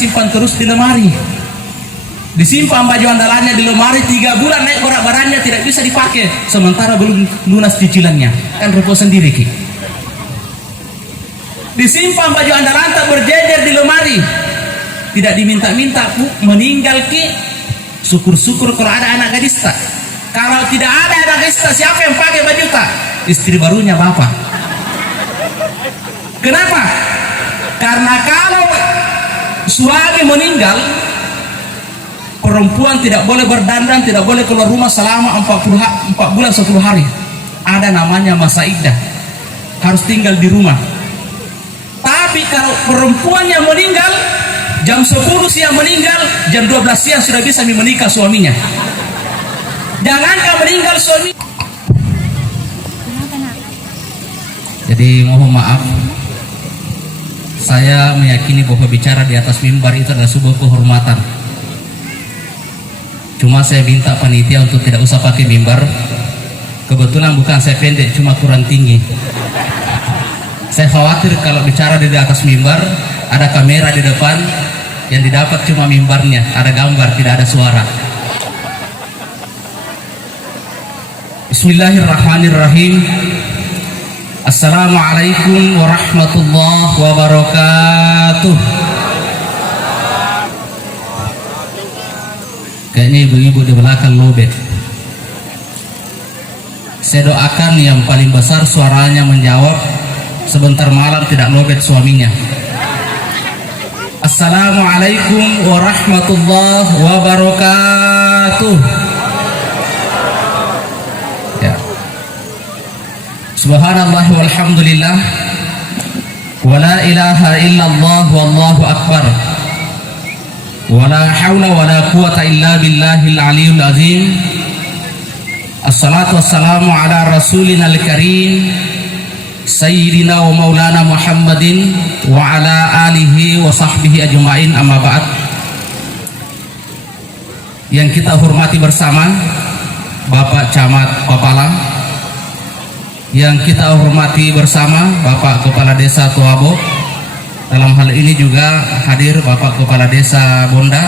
simpan terus di lemari. Disimpan baju andalannya di lemari 3 bulan, naik berat badannya, tidak bisa dipakai, sementara belum lunas cicilannya, kan repot sendiri Ki. Disimpan baju andalan tak berjejer di lemari, tidak diminta-minta, meninggal Ki. Syukur-syukur kalau ada anak gadis tak. Kalau tidak ada anak gadis tak, siapa yang pakai baju tak? Istri barunya bapak. Kenapa? Karena kalau suami meninggal, perempuan tidak boleh berdandan, tidak boleh keluar rumah selama 4 bulan 10 hari. Ada namanya masa iddah, harus tinggal di rumah. Tapi kalau perempuan yang meninggal jam 10 siang meninggal, jam 12 siang sudah bisa menikah suaminya. Jangankan meninggal suami. Jadi mohon maaf, saya meyakini bahwa bicara di atas mimbar itu adalah sebuah kehormatan. Cuma saya minta panitia untuk tidak usah pakai mimbar. Kebetulan bukan saya pendek, cuma kurang tinggi. Saya khawatir kalau bicara di atas mimbar, ada kamera di depan, yang didapat cuma mimbarnya, ada gambar, tidak ada suara. Bismillahirrahmanirrahim. Assalamualaikum warahmatullahi wabarakatuh. Kayaknya ibu-ibu di belakang lobet. Saya doakan yang paling besar suaranya menjawab, sebentar malam tidak lobet suaminya. Assalamualaikum warahmatullahi wabarakatuh. Ya. Subhanallah walhamdulillah, wala ilaha illallah wallahu akbar, wala hawla wala quwata illa billahil aliyul azim. Assalatu wassalamu ala rasulina al-karim Sayyidina wa maulana Muhammadin wa ala alihi wa sahbihi ajma'in, amma ba'd. Yang kita hormati bersama Bapak Camat Papalang, yang kita hormati bersama Bapak Kepala Desa Tuabo, dalam hal ini juga hadir Bapak Kepala Desa Bonda.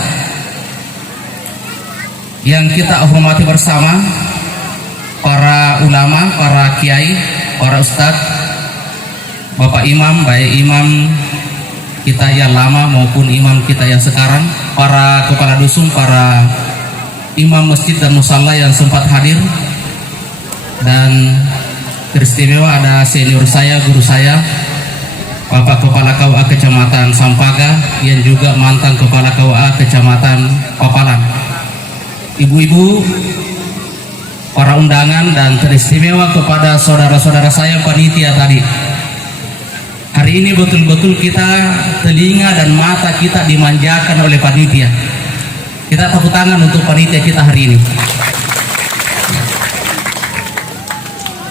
Yang kita hormati bersama para ulama, para kiai, para ustadz, Bapak Imam, baik imam kita yang lama maupun imam kita yang sekarang, para kepala dusun, para imam masjid dan musalla yang sempat hadir, dan teristimewa ada senior saya, guru saya, Bapak Kepala KUA Kecamatan Sampaga, yang juga mantan Kepala KUA Kecamatan Papalang, ibu-ibu, para undangan, dan teristimewa kepada saudara-saudara saya panitia tadi. Hari ini betul-betul kita, telinga dan mata kita dimanjakan oleh panitia. Kita tepuk tangan untuk panitia kita hari ini.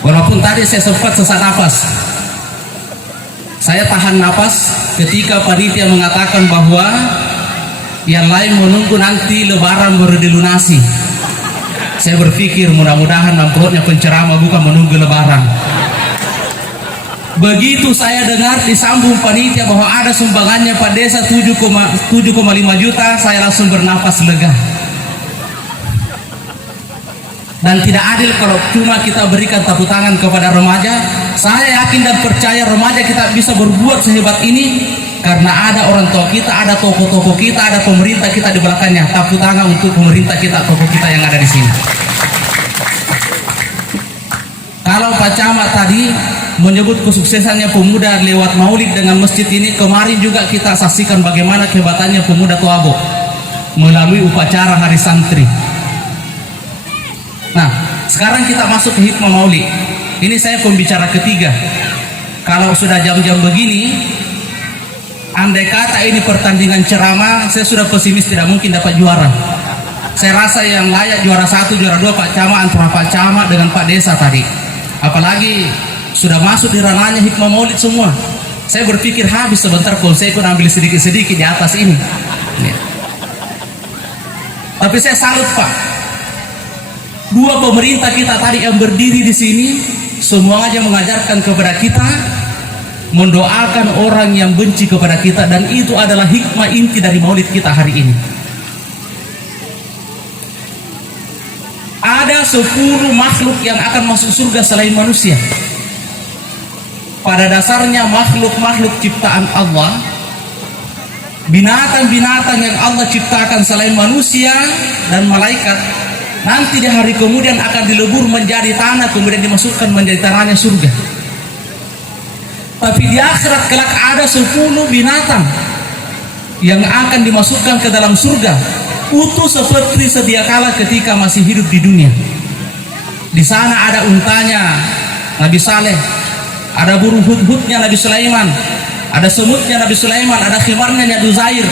Walaupun tadi saya sempat sesak nafas, saya tahan nafas ketika panitia mengatakan bahwa yang lain menunggu nanti lebaran baru dilunasi. Saya berpikir mudah-mudahan amplopnya penceramah bukan menunggu lebaran. Begitu saya dengar disambung panitia bahwa ada sumbangannya Pak Desa 7,5 juta, saya langsung bernafas lega. Dan tidak adil kalau cuma kita berikan tepuk tangan kepada remaja. Saya yakin dan percaya remaja kita bisa berbuat sehebat ini karena ada orang tua kita, ada tokoh-tokoh kita, ada pemerintah kita di belakangnya. Tepuk tangan untuk pemerintah kita, tokoh kita yang ada di sini. Kalau Pak Camat tadi menyebut kesuksesannya pemuda lewat maulid dengan masjid ini, kemarin juga kita saksikan bagaimana kehebatannya pemuda Tuabo melalui upacara hari santri. Nah, sekarang kita masuk ke hikmah maulid. Ini saya pembicara ketiga. Kalau sudah jam-jam begini, andai kata ini pertandingan ceramah, saya sudah pesimis tidak mungkin dapat juara. Saya rasa yang layak juara 1, juara 2 Pak Camat, antara Pak Camat dengan Pak Desa tadi. Apalagi sudah masuk di ranahnya hikmah maulid semua. Saya berpikir habis sebentar kalau saya pun ambil sedikit-sedikit di atas ini. Ya. Tapi saya salut Pak. Dua pemerintah kita tadi yang berdiri di sini, semuanya mengajarkan kepada kita mendoakan orang yang benci kepada kita, dan itu adalah hikmah inti dari maulid kita hari ini. Ada 10 makhluk yang akan masuk surga selain manusia. Pada dasarnya makhluk-makhluk ciptaan Allah, binatang-binatang yang Allah ciptakan selain manusia dan malaikat, nanti di hari kemudian akan dilebur menjadi tanah, kemudian dimasukkan menjadi tanahnya surga. Tapi di akhirat kelak ada 10 binatang yang akan dimasukkan ke dalam surga, utuh seperti sedia kala ketika masih hidup di dunia. Di sana ada untanya Nabi Saleh, ada burung hudhudnya Nabi Sulaiman, ada semutnya Nabi Sulaiman, ada khimarnya Nabi Uzair,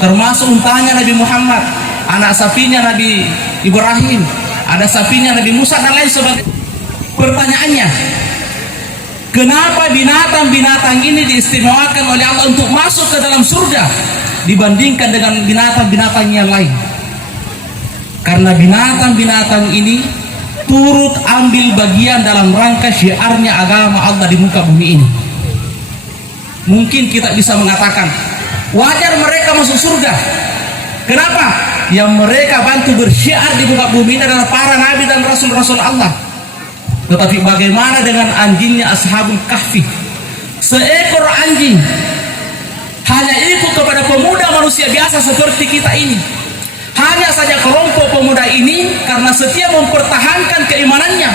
termasuk untanya Nabi Muhammad, anak sapinya Nabi Ibrahim, ada sapinya Nabi Musa, dan lain sebagainya. Pertanyaannya, kenapa binatang-binatang ini diistimewakan oleh Allah untuk masuk ke dalam surga dibandingkan dengan binatang-binatang yang lain? Karena binatang-binatang ini turut ambil bagian dalam rangka syiarnya agama Allah di muka bumi ini. Mungkin kita bisa mengatakan wajar mereka masuk surga. Kenapa? Yang mereka bantu bersyiar di muka bumi ini adalah para nabi dan rasul-rasul Allah. Tetapi bagaimana dengan anjingnya Ashabul Kahfi? Seekor anjing hanya ikut kepada pemuda manusia biasa seperti kita ini. Hanya saja kelompok pemuda ini karena setia mempertahankan keimanannya,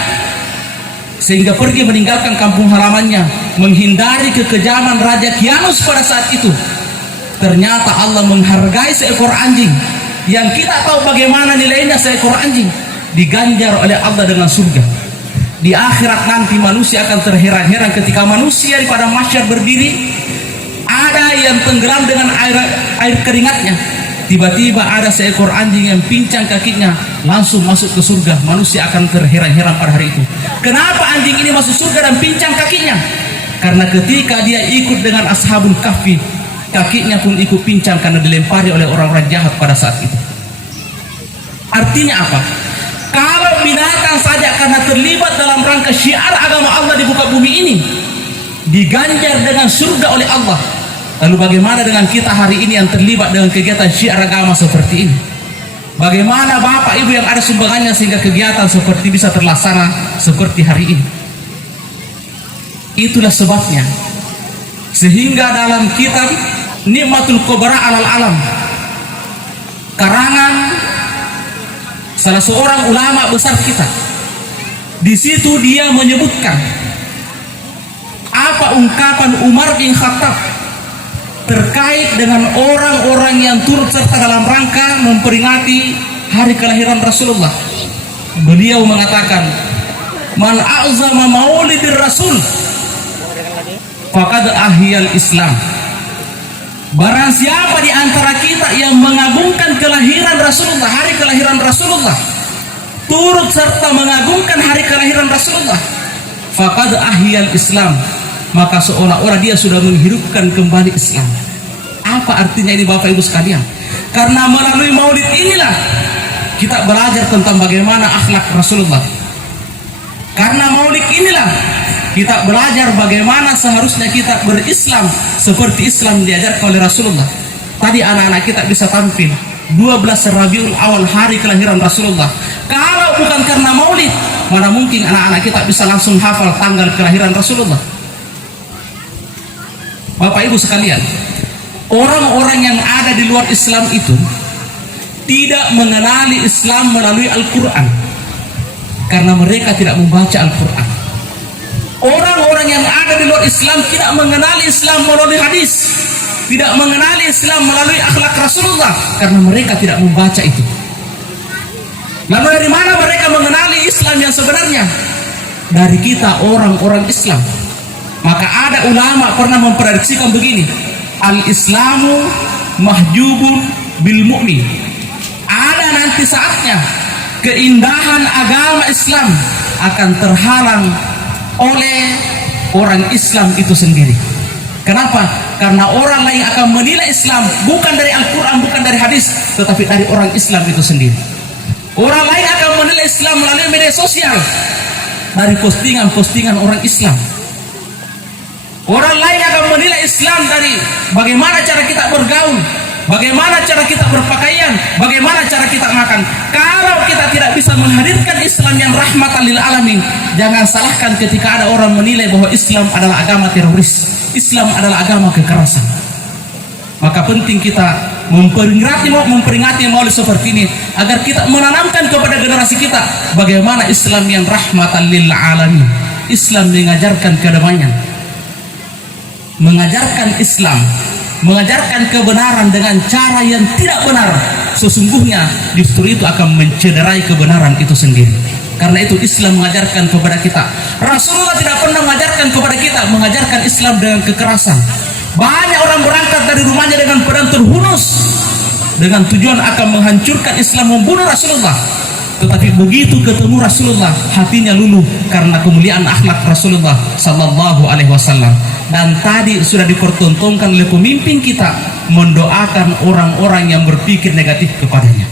sehingga pergi meninggalkan kampung halamannya, menghindari kekejaman Raja Kianus pada saat itu. Ternyata Allah menghargai seekor anjing yang kita tahu bagaimana nilainya seekor anjing, diganjar oleh Allah dengan surga. Di akhirat nanti manusia akan terheran-heran ketika manusia di padang mahsyar berdiri, ada yang tenggelam dengan air keringatnya, tiba-tiba ada seekor anjing yang pincang kakinya langsung masuk ke surga. Manusia akan terheran-heran pada hari itu. Kenapa anjing ini masuk surga dan pincang kakinya? Karena ketika dia ikut dengan Ashabul Kahfi, kakinya pun ikut pincang karena dilempari oleh orang-orang jahat pada saat itu. Artinya apa? Kalau binatang saja karena terlibat dalam rangka syiar agama Allah di muka bumi ini diganjar dengan surga oleh Allah, lalu bagaimana dengan kita hari ini yang terlibat dengan kegiatan syiar agama seperti ini? Bagaimana Bapak Ibu yang ada sumbangannya sehingga kegiatan seperti bisa terlaksana seperti hari ini? Itulah sebabnya sehingga dalam kitab Nikmatul Kubra Alal Alam, karangan salah seorang ulama besar kita, di situ dia menyebutkan apa ungkapan Umar bin Khattab terkait dengan orang-orang yang turut serta dalam rangka memperingati hari kelahiran Rasulullah. Beliau mengatakan, "Man a'zama maulidir Rasul faqad ahyal Islam." Barang siapa di antara kita yang mengagungkan kelahiran Rasulullah, hari kelahiran Rasulullah, turut serta mengagungkan hari kelahiran Rasulullah, faqad ahyal Islam, maka seolah-olah dia sudah menghidupkan kembali Islam. Apa artinya ini Bapak Ibu sekalian? Karena melalui maulid inilah kita belajar tentang bagaimana akhlak Rasulullah. Karena maulid inilah kita belajar bagaimana seharusnya kita berislam seperti Islam diajarkan oleh Rasulullah. Tadi anak-anak kita bisa tampil 12 Rabiul Awal, hari kelahiran Rasulullah. Kalau bukan karena maulid, mana mungkin anak-anak kita bisa langsung hafal tanggal kelahiran Rasulullah. Bapak Ibu sekalian, orang-orang yang ada di luar Islam itu tidak mengenali Islam melalui Al-Quran karena mereka tidak membaca Al-Quran. Orang-orang yang ada di luar Islam tidak mengenali Islam melalui hadis, tidak mengenali Islam melalui akhlak Rasulullah karena mereka tidak membaca itu. Lalu dari mana mereka mengenali Islam yang sebenarnya? Dari kita orang-orang Islam. Maka ada ulama pernah memprediksikan begini, al-Islamu mahjubun bil mu'min. Ada nanti saatnya keindahan agama Islam akan terhalang oleh orang Islam itu sendiri. Kenapa? Karena orang lain akan menilai Islam bukan dari Al-Quran, bukan dari hadis, tetapi dari orang Islam itu sendiri. Orang lain akan menilai Islam melalui media sosial, dari postingan-postingan orang Islam. Orang lain akan menilai Islam dari bagaimana cara kita bergaul, bagaimana cara kita berpakaian, bagaimana cara kita makan. Kalau kita tidak bisa menghadirkan Islam yang rahmatan lil alamin, jangan salahkan ketika ada orang menilai bahwa Islam adalah agama teroris, Islam adalah agama kekerasan. Maka penting kita memperingati maulid seperti ini agar kita menanamkan kepada generasi kita bagaimana Islam yang rahmatan lil alamin. Islam mengajarkan kedamaian, mengajarkan Islam, mengajarkan kebenaran dengan cara yang tidak benar, sesungguhnya justru itu akan mencederai kebenaran itu sendiri. Karena itu Islam mengajarkan kepada kita. Rasulullah tidak pernah mengajarkan kepada kita mengajarkan Islam dengan kekerasan. Banyak orang berangkat dari rumahnya dengan pedang terhunus dengan tujuan akan menghancurkan Islam, membunuh Rasulullah. Tetapi begitu ketemu Rasulullah, hatinya luluh karena kemuliaan akhlak Rasulullah sallallahu alaihi wasallam. Dan tadi sudah dipertontonkan oleh pemimpin kita mendoakan orang-orang yang berpikir negatif kepadanya.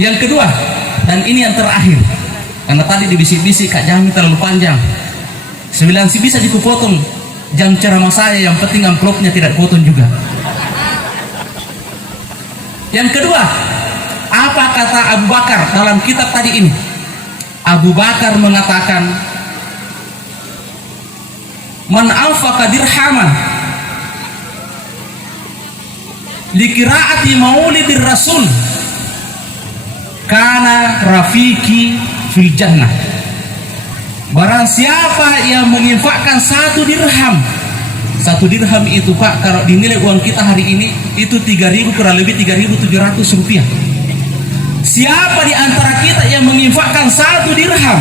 Yang kedua, dan ini yang terakhir, karena tadi dibisik-bisik Kak Jami terlalu panjang, 9 sih bisa dikupotong jam ceramah saya, yang penting amplopnya tidak potong juga. Yang kedua, apa kata Abu Bakar dalam kitab tadi ini? Abu Bakar mengatakan, man anfaqa dirhaman likiraati maulidir rasul kana rafiki fil jannah. Barang siapa yang menginfakkan 1 dirham, 1 dirham itu Pak, kalau dinilai uang kita hari ini itu 3.000, kurang lebih 3.700 rupiah. Siapa di antara kita yang menginfakkan 1 dirham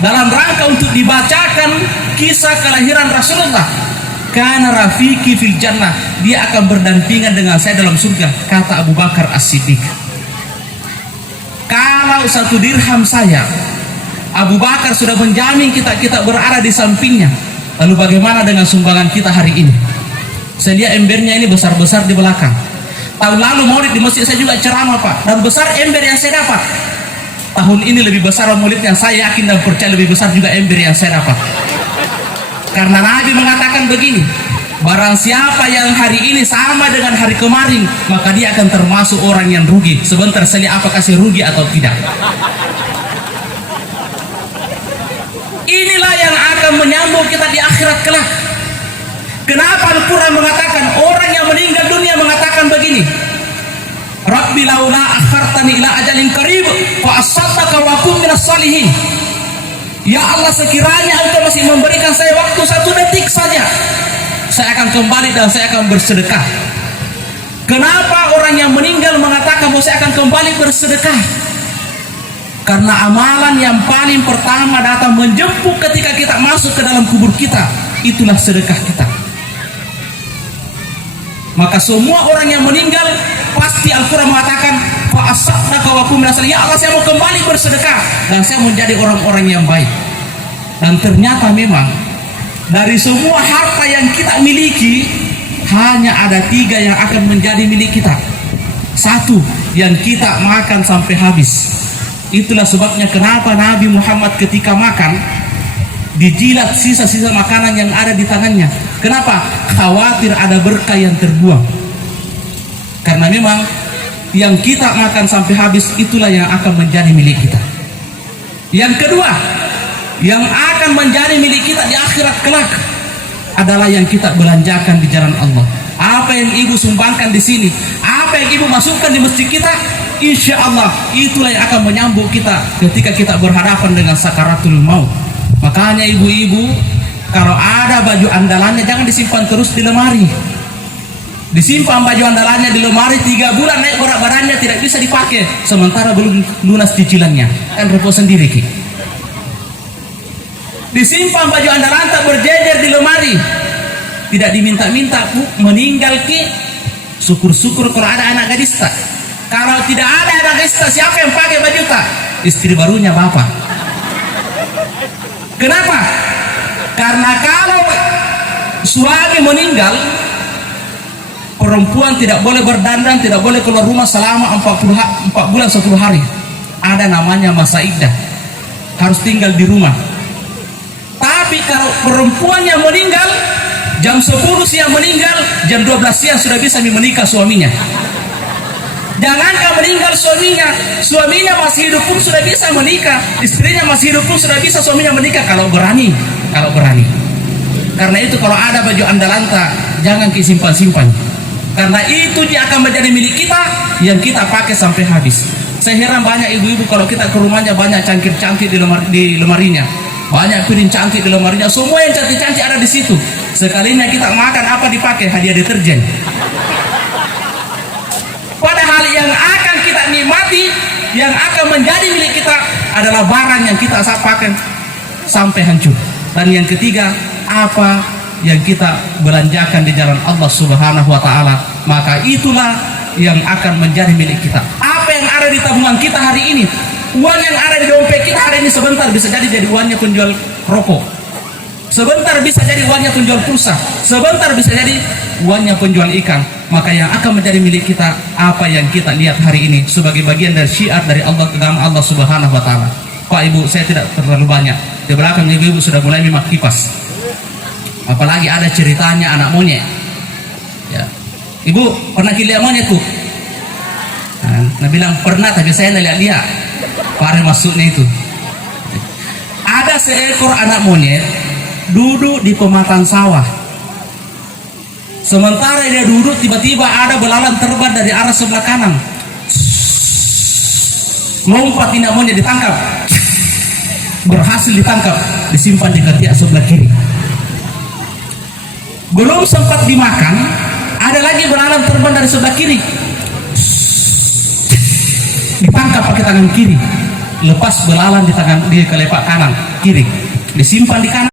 dalam rangka untuk dibacakan kisah kelahiran Rasulullah, kana rafiki fil jannah, dia akan berdampingan dengan saya dalam surga, kata Abu Bakar As-Siddiq. Kalau 1 dirham saya, Abu Bakar sudah menjamin kita berada di sampingnya. Lalu bagaimana dengan sumbangan kita hari ini? Saya lihat embernya ini besar-besar di belakang. Tahun lalu maulid di masjid saya juga ceramah Pak, dan besar ember yang saya dapat. Tahun ini lebih besar maulid yang saya yakin dan percaya lebih besar juga ember yang saya dapat. Karena Nabi mengatakan begini, barang siapa yang hari ini sama dengan hari kemarin, maka dia akan termasuk orang yang rugi. Sebentar saya lihat apakah saya rugi atau tidak. Inilah yang akan menyambung kita di akhirat kelak. Kenapa Al-Quran mengatakan, orang yang meninggal dunia mengatakan begini, Rabbi laula akhartani ila ajalin qarib fa asaddaka wa kum minas salihin. Ya Allah, sekiranya Engkau masih memberikan saya waktu 1 detik saja, saya akan kembali dan saya akan bersedekah. Kenapa orang yang meninggal mengatakan bahwa saya akan kembali bersedekah? Karena amalan yang paling pertama datang menjemput ketika kita masuk ke dalam kubur kita, itulah sedekah kita. Maka semua orang yang meninggal pasti Al-Quran mengatakan fa asaddaka wa kum minas salihin. Ya Allah, saya mau kembali bersedekah dan saya menjadi orang-orang yang baik. Dan ternyata memang dari semua harta yang kita miliki, hanya ada 3 yang akan menjadi milik kita. 1, yang kita makan sampai habis. Itulah sebabnya kenapa Nabi Muhammad ketika makan dijilat sisa-sisa makanan yang ada di tangannya. Kenapa? Khawatir ada berkah yang terbuang. Karena memang yang kita makan sampai habis itulah yang akan menjadi milik kita. Yang kedua, yang akan menjadi milik kita di akhirat kelak adalah yang kita belanjakan di jalan Allah. Apa yang ibu sumbangkan di sini, apa yang ibu masukkan di masjid kita, insya Allah itulah yang akan menyambung kita ketika kita berhadapan dengan sakaratul maut. Makanya ibu-ibu, kalau ada baju andalannya jangan disimpan terus di lemari. Disimpan baju andalannya di lemari 3 bulan, naik berat badannya tidak bisa dipakai, sementara belum lunas cicilannya, kan repot sendiri Ki. Disimpan baju andalan tak berjejer di lemari, tidak diminta-minta, meninggal Ki, syukur-syukur kalau ada anak gadis tak. Kalau tidak ada anak gadis tak, siapa yang pakai baju tak? Istri barunya bapak. Kenapa? Karena kalau suami meninggal, perempuan tidak boleh berdandan, tidak boleh keluar rumah selama 4 bulan 10 hari. Ada namanya masa iddah, harus tinggal di rumah. Tapi Tapi kalau perempuannya meninggal jam 10 siang, meninggal jam 12 siang sudah bisa menikah suaminya. Jangankan meninggal suaminya masih hidup pun sudah bisa menikah, istrinya masih hidup pun sudah bisa suaminya menikah kalau berani. Karena itu kalau ada baju andalanta jangan disimpan-simpan, karena itu dia akan menjadi milik kita yang kita pakai sampai habis. Saya heran banyak ibu-ibu kalau kita ke rumahnya banyak cangkir-cangkir di lemarinya, banyak piring cantik di lemarinya, semua yang cantik-cantik ada di situ. Sekalinya kita makan apa dipakai? Hadiah deterjen. Padahal yang akan kita nikmati, yang akan menjadi milik kita adalah barang yang kita pakai sampai hancur. Dan yang ketiga, apa yang kita belanjakan di jalan Allah Subhanahu wa taala, maka itulah yang akan menjadi milik kita. Apa yang ada di tabungan kita hari ini, uang yang ada di dompet kita hari ini sebentar bisa jadi uangnya penjual rokok, sebentar bisa jadi uangnya penjual pulsa, sebentar bisa jadi uangnya penjual ikan. Maka yang akan menjadi milik kita apa yang kita lihat hari ini sebagai bagian dari syiar dari Allah, agama Allah Subhanahu wa taala. Pak Ibu, saya tidak terlalu banyak. Di belakang ibu-ibu sudah mulai memang kipas. Apalagi ada ceritanya anak monyet. Ya. Ibu pernah lihat monyet tuh? Nah, bilang pernah, tapi saya tidak lihat. Pare masuknya itu. Ada seekor anak monyet duduk di pematang sawah. Sementara dia duduk, tiba-tiba ada belalang terbang dari arah sebelah kanan. Lompat anak monyet, ditangkap. Berhasil ditangkap, disimpan di ketiak sebelah kiri. Belum sempat dimakan, ada lagi belalang terbang dari sebelah kiri. Ditangkap pakai tangan kiri. Lepas belalang di kelepak kanan, kiri. Disimpan di kanan.